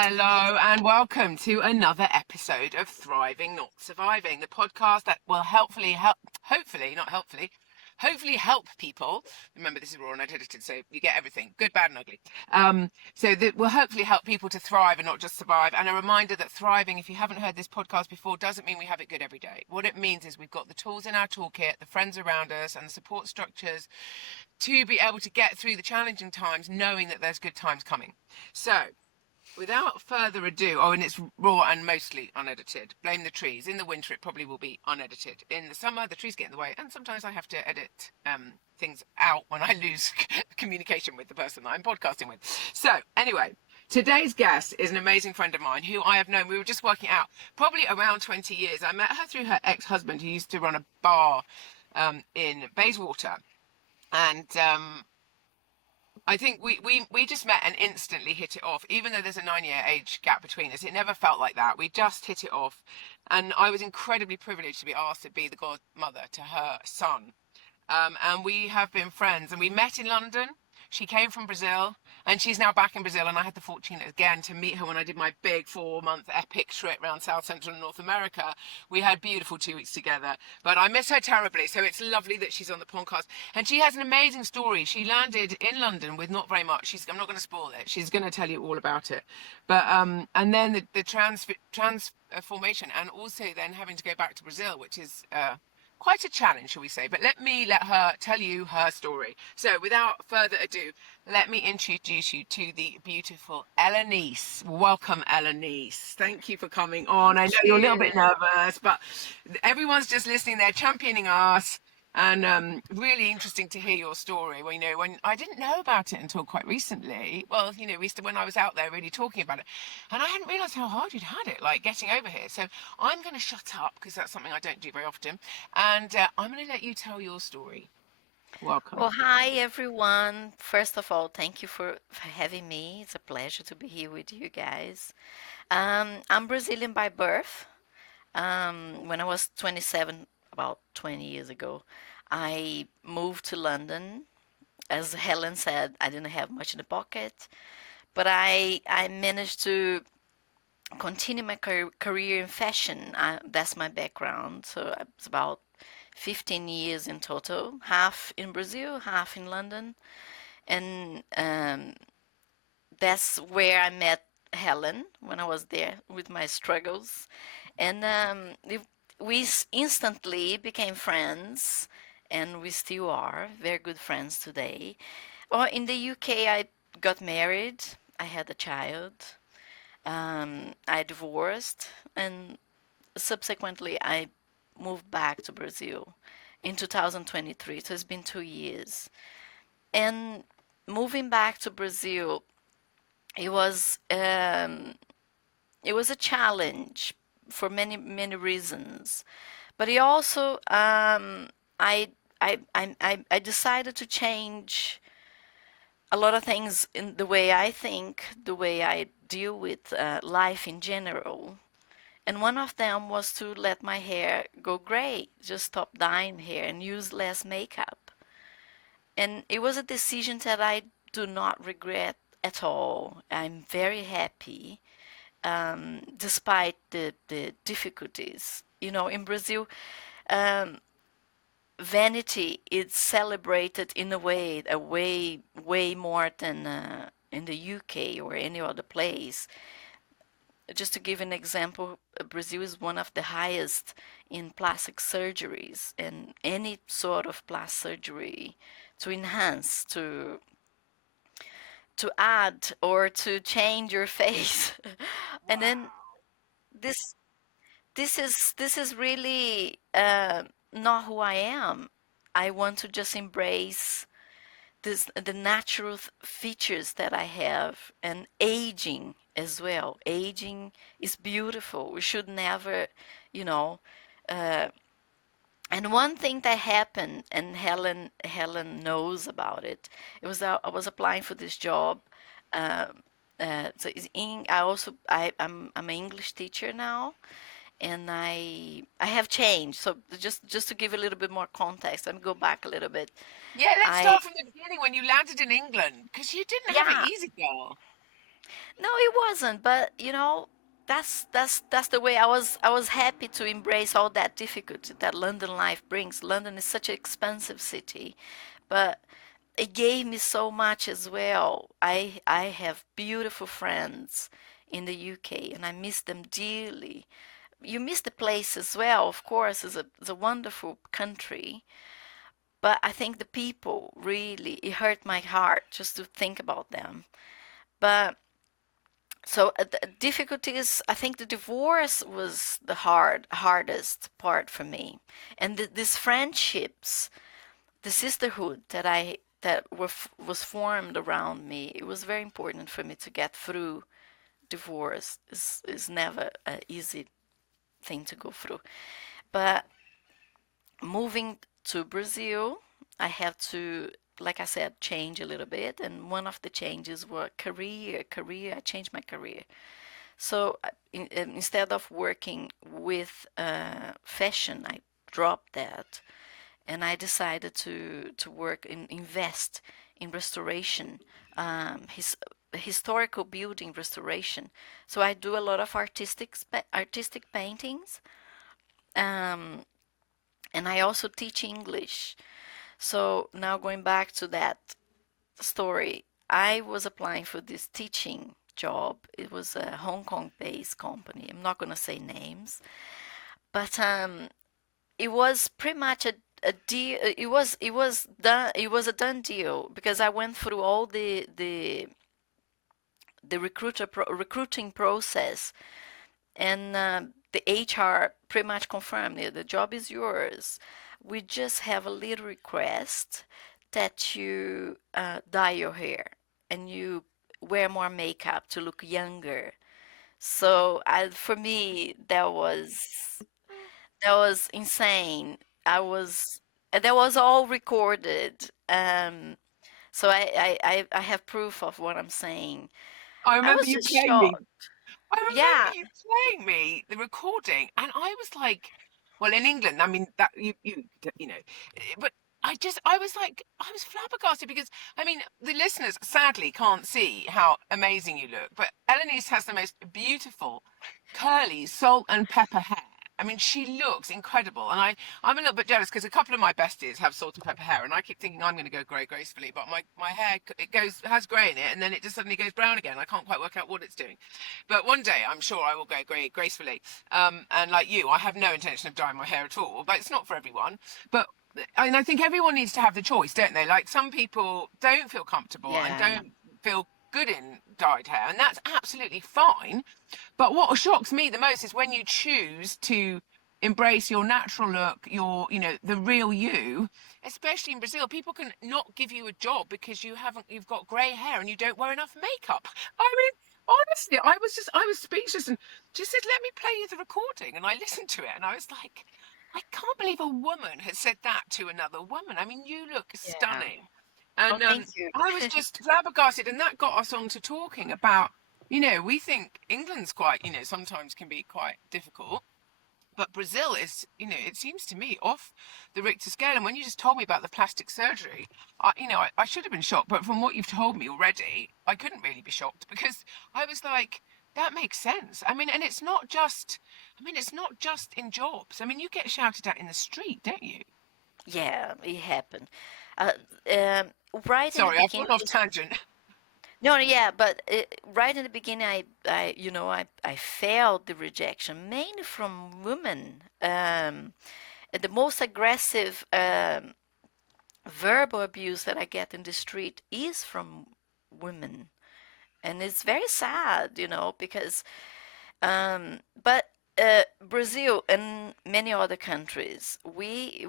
Hello and welcome to another episode of Thriving Not Surviving, the podcast that will hopefully help people. Remember, this is raw and unedited, so you get everything, good, bad and ugly. So that will hopefully help people to thrive and not just survive. And a reminder that thriving, if you haven't heard this podcast before, doesn't mean we have it good every day. What it means is we've got the tools in our toolkit, the friends around us and the support structures to be able to get through the challenging times, knowing that there's good times coming. So without further ado, and it's raw and mostly unedited. Blame the trees. In the winter, it probably will be unedited. In the summer, the trees get in the way, and sometimes I have to edit things out when I lose communication with the person that I'm podcasting with. So, anyway, today's guest is an amazing friend of mine who I have known. We were just working out probably around 20 years. I met her through her ex-husband, who used to run a bar in Bayswater, and I think we just met and instantly hit it off. Even though there's a 9-year age gap between us, it never felt like that. We just hit it off. And I was incredibly privileged to be asked to be the godmother to her son. And we have been friends. And we met in London. She came from Brazil and she's now back in Brazil. And I had the fortune again to meet her when I did my big 4-month epic trip around South Central and North America. We had beautiful 2 weeks together, but I miss her terribly. So it's lovely that she's on the podcast. And she has an amazing story. She landed in London with not very much. I'm not going to spoil it. She's going to tell you all about it. But and then the transformation, and also then having to go back to Brazil, which is quite a challenge, shall we say. But let her tell you her story. So without further ado, let me introduce you to the beautiful Elenice. Welcome, Elenice. Thank you for coming on. I know you're a little bit nervous, but everyone's just listening. They're championing us. And really interesting to hear your story. Well, when I didn't know about it until quite recently. Well, when I was out there really talking about it, and I hadn't realised how hard you'd had it, like getting over here. So I'm going to shut up because that's something I don't do very often, and I'm going to let you tell your story. Welcome. Well, hi everyone. First of all, thank you for having me. It's a pleasure to be here with you guys. I'm Brazilian by birth. When I was 27, about 20 years ago, I moved to London. As Helen said, I didn't have much in the pocket, but I managed to continue my career in fashion. That's my background. So it's about 15 years in total, half in Brazil, half in London. And that's where I met Helen when I was there with my struggles. And we instantly became friends, and we still are very good friends today. Or in the UK, I got married, I had a child, I divorced, and subsequently I moved back to Brazil in 2023. So it's been 2 years. And moving back to Brazil, it was um, it was a challenge for many reasons. But it also I I decided to change a lot of things in the way I think, the way I deal with life in general. And one of them was to let my hair go gray, just stop dyeing hair and use less makeup. And it was a decision that I do not regret at all. I'm very happy, despite the difficulties. In Brazil, um, vanity is celebrated in a way more than in the UK or any other place. Just to give an example, Brazil is one of the highest in plastic surgeries, and any sort of plastic surgery to enhance, to add, or to change your face. And then Wow. this this is really not who I am. I want to just embrace the natural features that I have, and aging as well. Aging is beautiful. We should never, you know. Uh, and one thing that happened, and Helen knows about it. It was I was applying for this job. Um, so I'm an English teacher now, and I have changed. So just to give a little bit more context, let me go back a little bit. Yeah, let's I start from the beginning when you landed in England, because you didn't have it Yeah, easy, girl. No, it wasn't. But that's the way I was happy to embrace all that difficulty that London life brings. London is such an expensive city, but it gave me so much as well. I have beautiful friends in the UK, and I miss them dearly. You miss the place as well, of course. It's a wonderful country, but I think the people really, it hurt my heart just to think about them. But so the difficulties, I think the divorce was the hardest part for me, and these friendships, the sisterhood was formed around me. It was very important for me to get through divorce. Is never an easy thing to go through. But moving to Brazil, I have to, like I said, change a little bit. And one of the changes were career. Career, I changed my career. So instead of working with fashion, I dropped that, and I decided to work invest in restoration, historical building restoration. So I do a lot of artistic paintings, um, and I also teach English. So now going back to that story, I was applying for this teaching job. It was a Hong Kong based company. I'm not going to say names, but it was pretty much a deal. It was a done deal because I went through all the recruiting process, and the HR pretty much confirmed it. The job is yours. We just have a little request that you dye your hair and you wear more makeup to look younger. So for me, that was insane. I was That was all recorded. So I have proof of what I'm saying. I I remember was you just playing me. shocked. I remember Yeah, you playing me the recording, and I was like, well, in England, I mean that you know, but I was like, I was flabbergasted because I mean the listeners sadly can't see how amazing you look, but Elenice has the most beautiful curly salt and pepper hair. I mean, she looks incredible, and I'm a little bit jealous because a couple of my besties have salt and pepper hair, and I keep thinking I'm going to go grey gracefully, but my hair it has grey in it, and then it just suddenly goes brown again. I can't quite work out what it's doing, but one day I'm sure I will go grey gracefully. And like you, I have no intention of dyeing my hair at all, but it's not for everyone. But and I think everyone needs to have the choice, don't they? Like some people don't feel comfortable and yeah, don't feel good in dyed hair, and that's absolutely fine. But what shocks me the most is when you choose to embrace your natural look, the real you, especially in Brazil, people can not give you a job because you've got grey hair and you don't wear enough makeup. I mean, honestly, I was speechless and just said, let me play you the recording. And I listened to it and I was like, I can't believe a woman has said that to another woman. I mean, you look yeah. stunning. Oh, And thank you. I was just flabbergasted, and that got us on to talking about we think England's quite, sometimes can be quite difficult. But Brazil is, it seems to me off the Richter scale. And when you just told me about the plastic surgery, I should have been shocked. But from what you've told me already, I couldn't really be shocked because I was like, that makes sense. I mean, and it's not just in jobs. I mean, you get shouted at in the street, don't you? Yeah, it happened. Uh, um, right in the Sorry, I've beginning, gone off tangent. no, yeah, but right in the beginning, I felt the rejection mainly from women. The most aggressive verbal abuse that I get in the street is from women, and it's very sad, because but Brazil and many other countries, we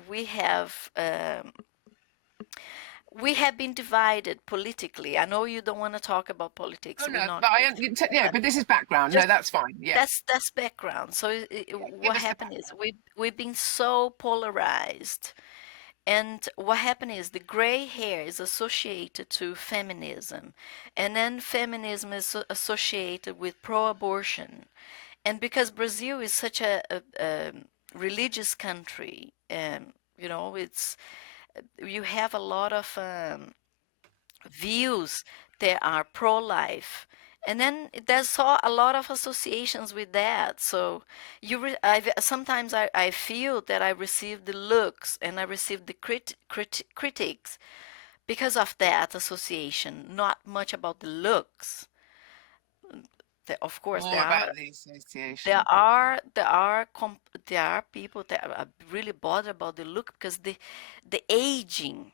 have been divided politically. I know you don't want to talk about politics, Oh so we're no, not but going to. yeah, But but this is background. No, just that's fine. Yeah, that's background. So yeah. Give what us the happened is background. we've been so polarized, and what happened is the gray hair is associated to feminism, and then feminism is associated with pro-abortion, and because Brazil is such a religious country, it's you have a lot of views that are pro-life, And then there's a lot of associations with that. So sometimes I feel that I receive the looks and I receive the critics because of that association, not much about the looks. Of course, More about the association. there are people that are really bothered about the look because the aging,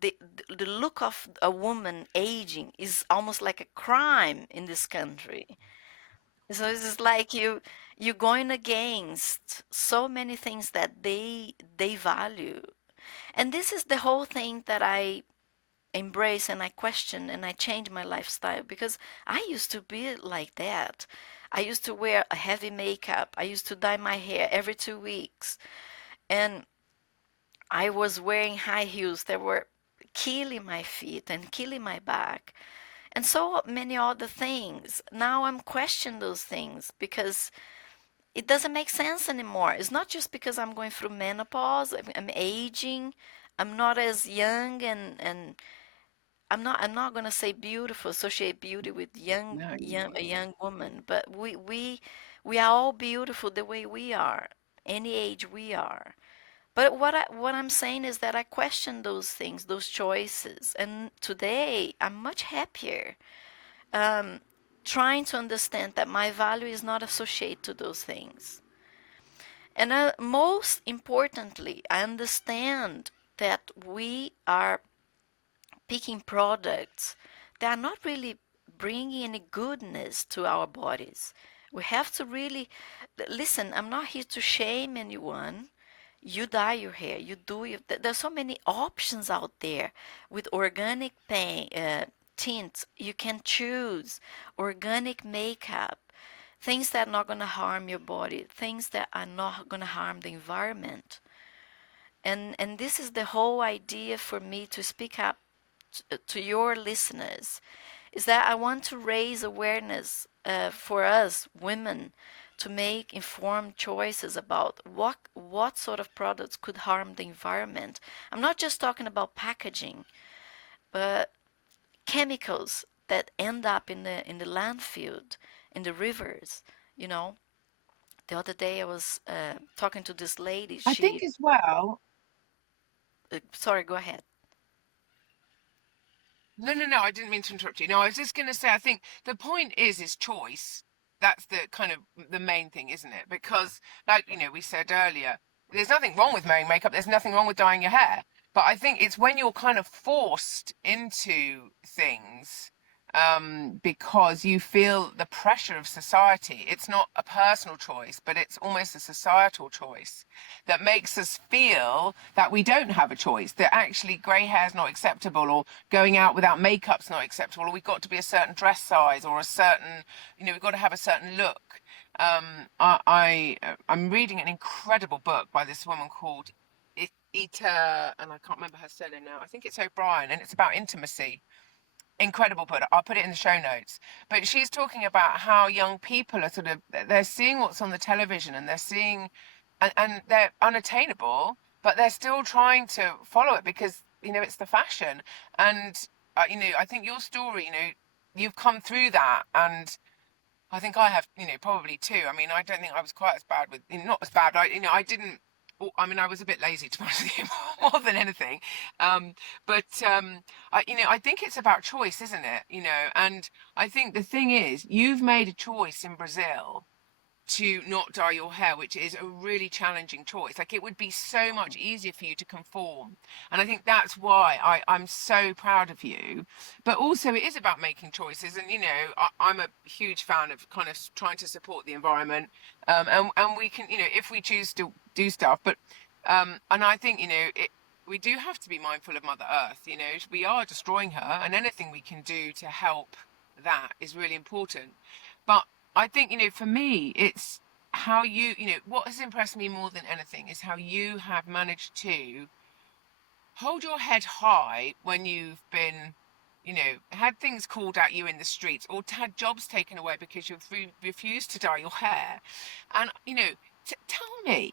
the look of a woman aging is almost like a crime in this country. So it's just like you're going against so many things that they value. And this is the whole thing that I embrace and I question and I change my lifestyle because I used to be like that. I used to wear a heavy makeup. I used to dye my hair every 2 weeks. And I was wearing high heels that were killing my feet and killing my back and so many other things. Now I'm questioning those things because it doesn't make sense anymore. It's not just because I'm going through menopause, I'm aging, I'm not as young and I'm not gonna say beautiful, associate beauty with No, you're young not. a young woman, but we are all beautiful the way we are, any age we are. But what I'm saying is that I question those things, those choices, and today I'm much happier. Um, Trying to understand that my value is not associated to those things. And most importantly, I understand that we are picking products that are not really bringing any goodness to our bodies. We have to really listen. I'm not here to shame anyone. You dye your hair, you do it. There's so many options out there with organic paint, tints. You can choose organic makeup, things that are not going to harm your body, things that are not going to harm the environment. And this is the whole idea for me to speak up to your listeners is that I want to raise awareness for us women to make informed choices about what sort of products could harm the environment. I'm not just talking about packaging, but chemicals that end up in the landfill, in the rivers. You know, the other day I was talking to this lady. I think She, as well. sorry, go ahead. No, no, no, I didn't mean to interrupt you. No, I was just going to say, I think the point is choice. That's the kind of the main thing, isn't it? Because, like, we said earlier, there's nothing wrong with wearing makeup. There's nothing wrong with dyeing your hair. But I think it's when you're kind of forced into things, because you feel the pressure of society. It's not a personal choice, but it's almost a societal choice that makes us feel that we don't have a choice, that actually grey hair is not acceptable, or going out without makeup's not acceptable, or we've got to be a certain dress size, or a certain, we've got to have a certain look. I'm reading an incredible book by this woman called Ita, and I can't remember her surname now. I think it's O'Brien, and it's about intimacy. Incredible book. I'll put it in the show notes. But she's talking about how young people are sort of, they're seeing what's on the television, and they're seeing, and they're unattainable, but they're still trying to follow it because it's the fashion. And I think your story, you've come through that, and I think I have, probably too. I mean, I don't think I was quite as bad with, not as bad. I didn't. I mean, I was a bit lazy to be honest with you, more than anything. Um, but I think it's about choice, isn't it? And I think the thing is, you've made a choice in Brazil to not dye your hair, which is a really challenging choice. Like, it would be so much easier for you to conform. And I think that's why I'm so proud of you. But also, it is about making choices. And, I'm a huge fan of kind of trying to support the environment. And we can, if we choose to do stuff. And I think, we do have to be mindful of Mother Earth. We are destroying her, and anything we can do to help that is really important. But I think, for me, it's how what has impressed me more than anything is how you have managed to hold your head high when you've been, had things called at you in the streets, or had jobs taken away because you've refused to dye your hair. And, tell me,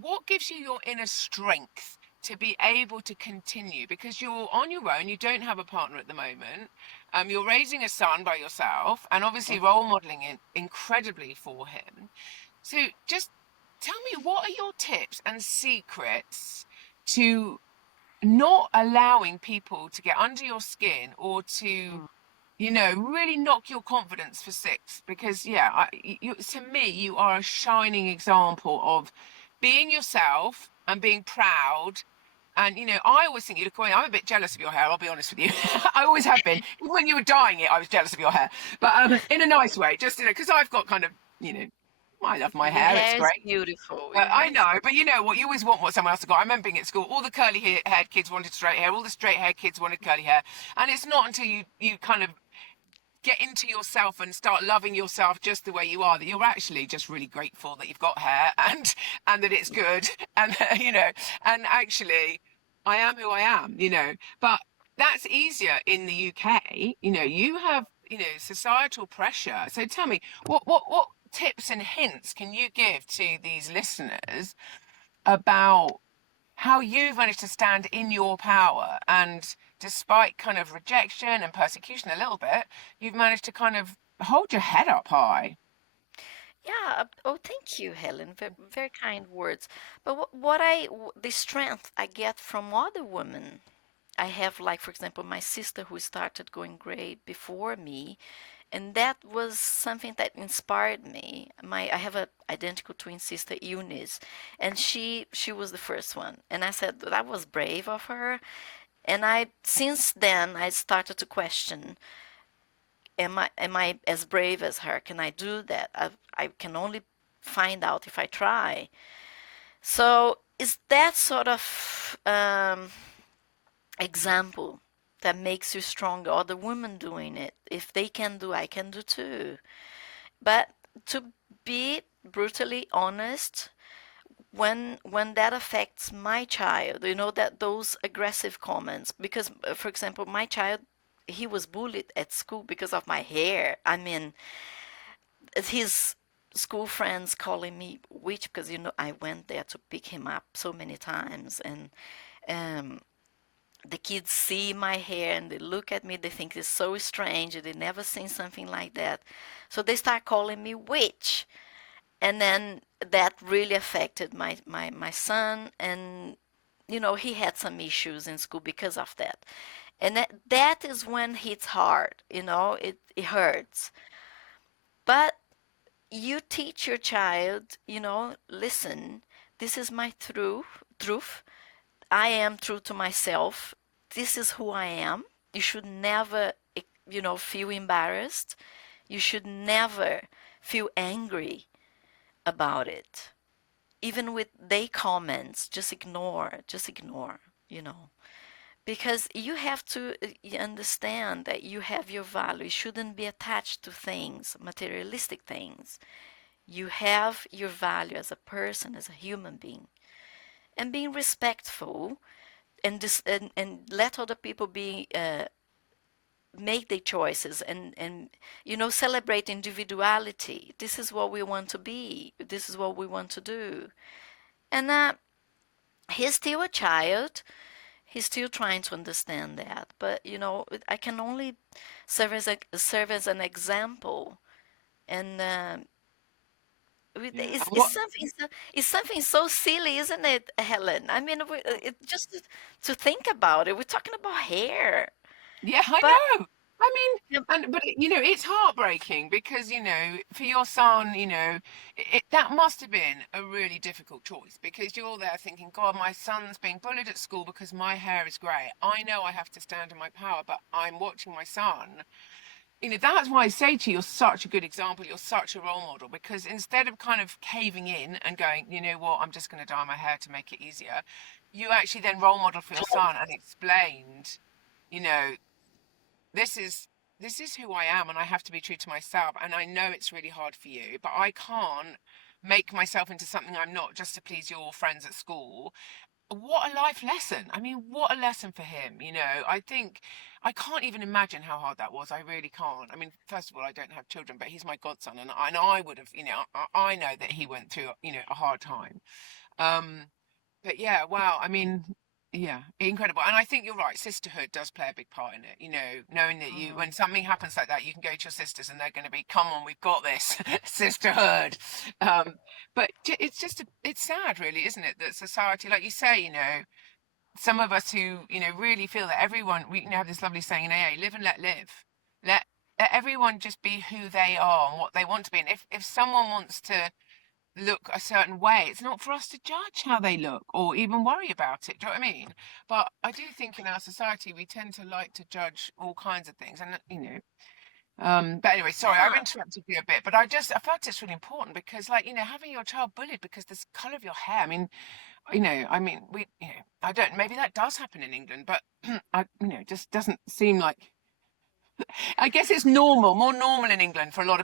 what gives you your inner strength to be able to continue, because you're on your own, you don't have a partner at the moment, you're raising a son by yourself and obviously Mhm. role modeling it incredibly for him. So just tell me, what are your tips and secrets to not allowing people to get under your skin or to, Mm. really knock your confidence for six? Because yeah, to me, you are a shining example of being yourself and being proud. And I always think you look great. I'm a bit jealous of your hair, I'll be honest with you. I always have been. Even when you were dyeing it, I was jealous of your hair, but in a nice way, just because I've got kind of, I love my Your hair, it's hair is great. beautiful. But Your hair I is know, but you know what? You always want what someone else has got. I remember being at school, all the haired kids wanted straight hair, all the straight haired kids wanted curly hair. And it's not until you kind of get into yourself and start loving yourself just the way you are that you're actually just really grateful that you've got hair and that it's good and and actually I am who I am, but that's easier in the UK. You have societal pressure. So tell me, what tips and hints can you give to these listeners about how you've managed to stand in your power, and despite kind of rejection and persecution a little bit, you've managed to kind of hold your head up high. Yeah. Oh, thank you, Helen. Very, very kind words. But the strength I get from other women, I have, like, for example, my sister who started going great before me, and that was something that inspired me. I have a identical twin sister, Eunice, and she was the first one. And I said that was brave of her. And since then I started to question, am I as brave as her? Can I do that? I can only find out if I try. So is that sort of example that makes you stronger, or the woman doing it? If they can do, I can do too. But to be brutally honest, when that affects my child, that those aggressive comments, because for example, my child, he was bullied at school because of my hair. I mean, his school friends calling me witch because I went there to pick him up so many times, and um, the kids see my hair and they look at me, they think it's so strange, they never seen something like that, so they start calling me witch. And then that really affected my son, and he had some issues in school because of that. And that is when it's hard, it hurts. But you teach your child, listen, this is my truth. I am true to myself. This is who I am. You should never, feel embarrassed. You should never feel angry about it. Even with they comments, just ignore, you know. Because you have to understand that you have your value. You shouldn't be attached to things, materialistic things. You have your value as a person, as a human being. And being respectful, and let other people make their choices, and celebrate individuality. This is what we want to be. This is what we want to do. And he's still a child. He's still trying to understand that. But I can only serve as an example. And Yeah. it's, And it's what? something so, it's something so silly, isn't it, Helen? I mean, just to think about it, we're talking about hair, Yeah, I but know. I mean, yeah, but it's heartbreaking because for your son, that must have been a really difficult choice, because you're there thinking, God, my son's being bullied at school because my hair is grey. I know I have to stand in my power, but I'm watching my son. That's why I say to you, you're such a good example. You're such a role model, because instead of kind of caving in and going, you know what, I'm just going to dye my hair to make it easier, you actually then role model for your son and explained, you know, this is this is who I am, and I have to be true to myself. And I know it's really hard for you, but I can't make myself into something I'm not just to please your friends at school. What a life lesson. I mean, what a lesson for him. I think I can't even imagine how hard that was. I really can't. I mean, first of all, I don't have children, but he's my godson, and I would have, I know that he went through, a hard time. Um, but yeah, wow. I mean, Yeah, incredible. And I think you're right. Sisterhood does play a big part in it. You know, knowing that you, Hmm. when something happens like that, you can go to your sisters and they're going to be, come on, we've got this, sisterhood. But it's just, it's sad, really, isn't it? That society, like you say, you know, some of us who, you know, really feel that everyone, we have this lovely saying in AA, live and let live. Let, let everyone just be who they are and what they want to be. And if someone wants to look a certain way, it's not for us to judge how they look or even worry about it. Do you know what I mean? But I do think in our society we tend to like to judge all kinds of things, and you know. But anyway, sorry, I've Yeah. interrupted you a bit, but I felt it's really important because, like, you know, having your child bullied because the color of your hair. I mean, we, you know, I don't. Maybe that does happen in England, but you know, it just doesn't seem like. I guess it's normal, more normal in England for a lot of